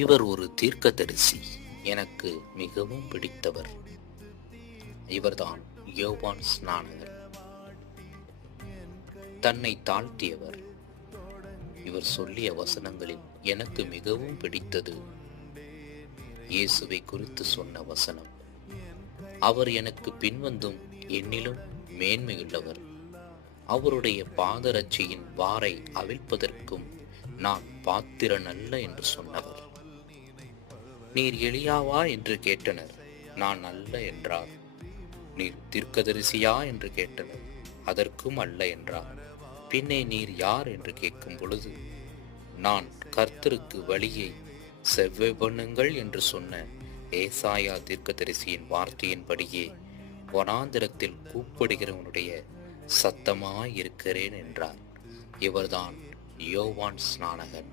இவர் ஒரு தீர்க்கதரிசி, எனக்கு மிகவும் பிடித்தவர். இவர்தான் யோவான் ஸ்நானகர். தன்னை தாழ்த்தியவர். இவர் சொல்லிய வசனங்களில் எனக்கு மிகவும் பிடித்தது இயேசுவை குறித்து சொன்ன வசனம். அவர் எனக்கு பின்வந்தும் என்னிலும் மேன்மையுள்ளவர். அவருடைய பாதரட்சியின் வாரை அவிழ்ப்பதற்கும் நான் பாத்திரனல்ல என்று சொன்னவர். நீர் எலியாவா என்று கேட்டனர். நான் அல்ல என்றார். நீர் தீர்க்கதரிசியா என்று கேட்டனர். அதற்கும் அல்ல என்றார். பின்னே நீர் யார் என்று கேட்கும் பொழுது, நான் கர்த்தருக்கு வழியை செவ்வாய் பண்ணுங்கள் என்று சொன்ன ஏசாயா தீர்க்கதரிசியின் வார்த்தையின்படியே வனாந்திரத்தில் கூப்பிடுகிறவனுடைய சத்தமாயிருக்கிறேன் என்றார். இவர்தான் யோவான் ஸ்நானகன்.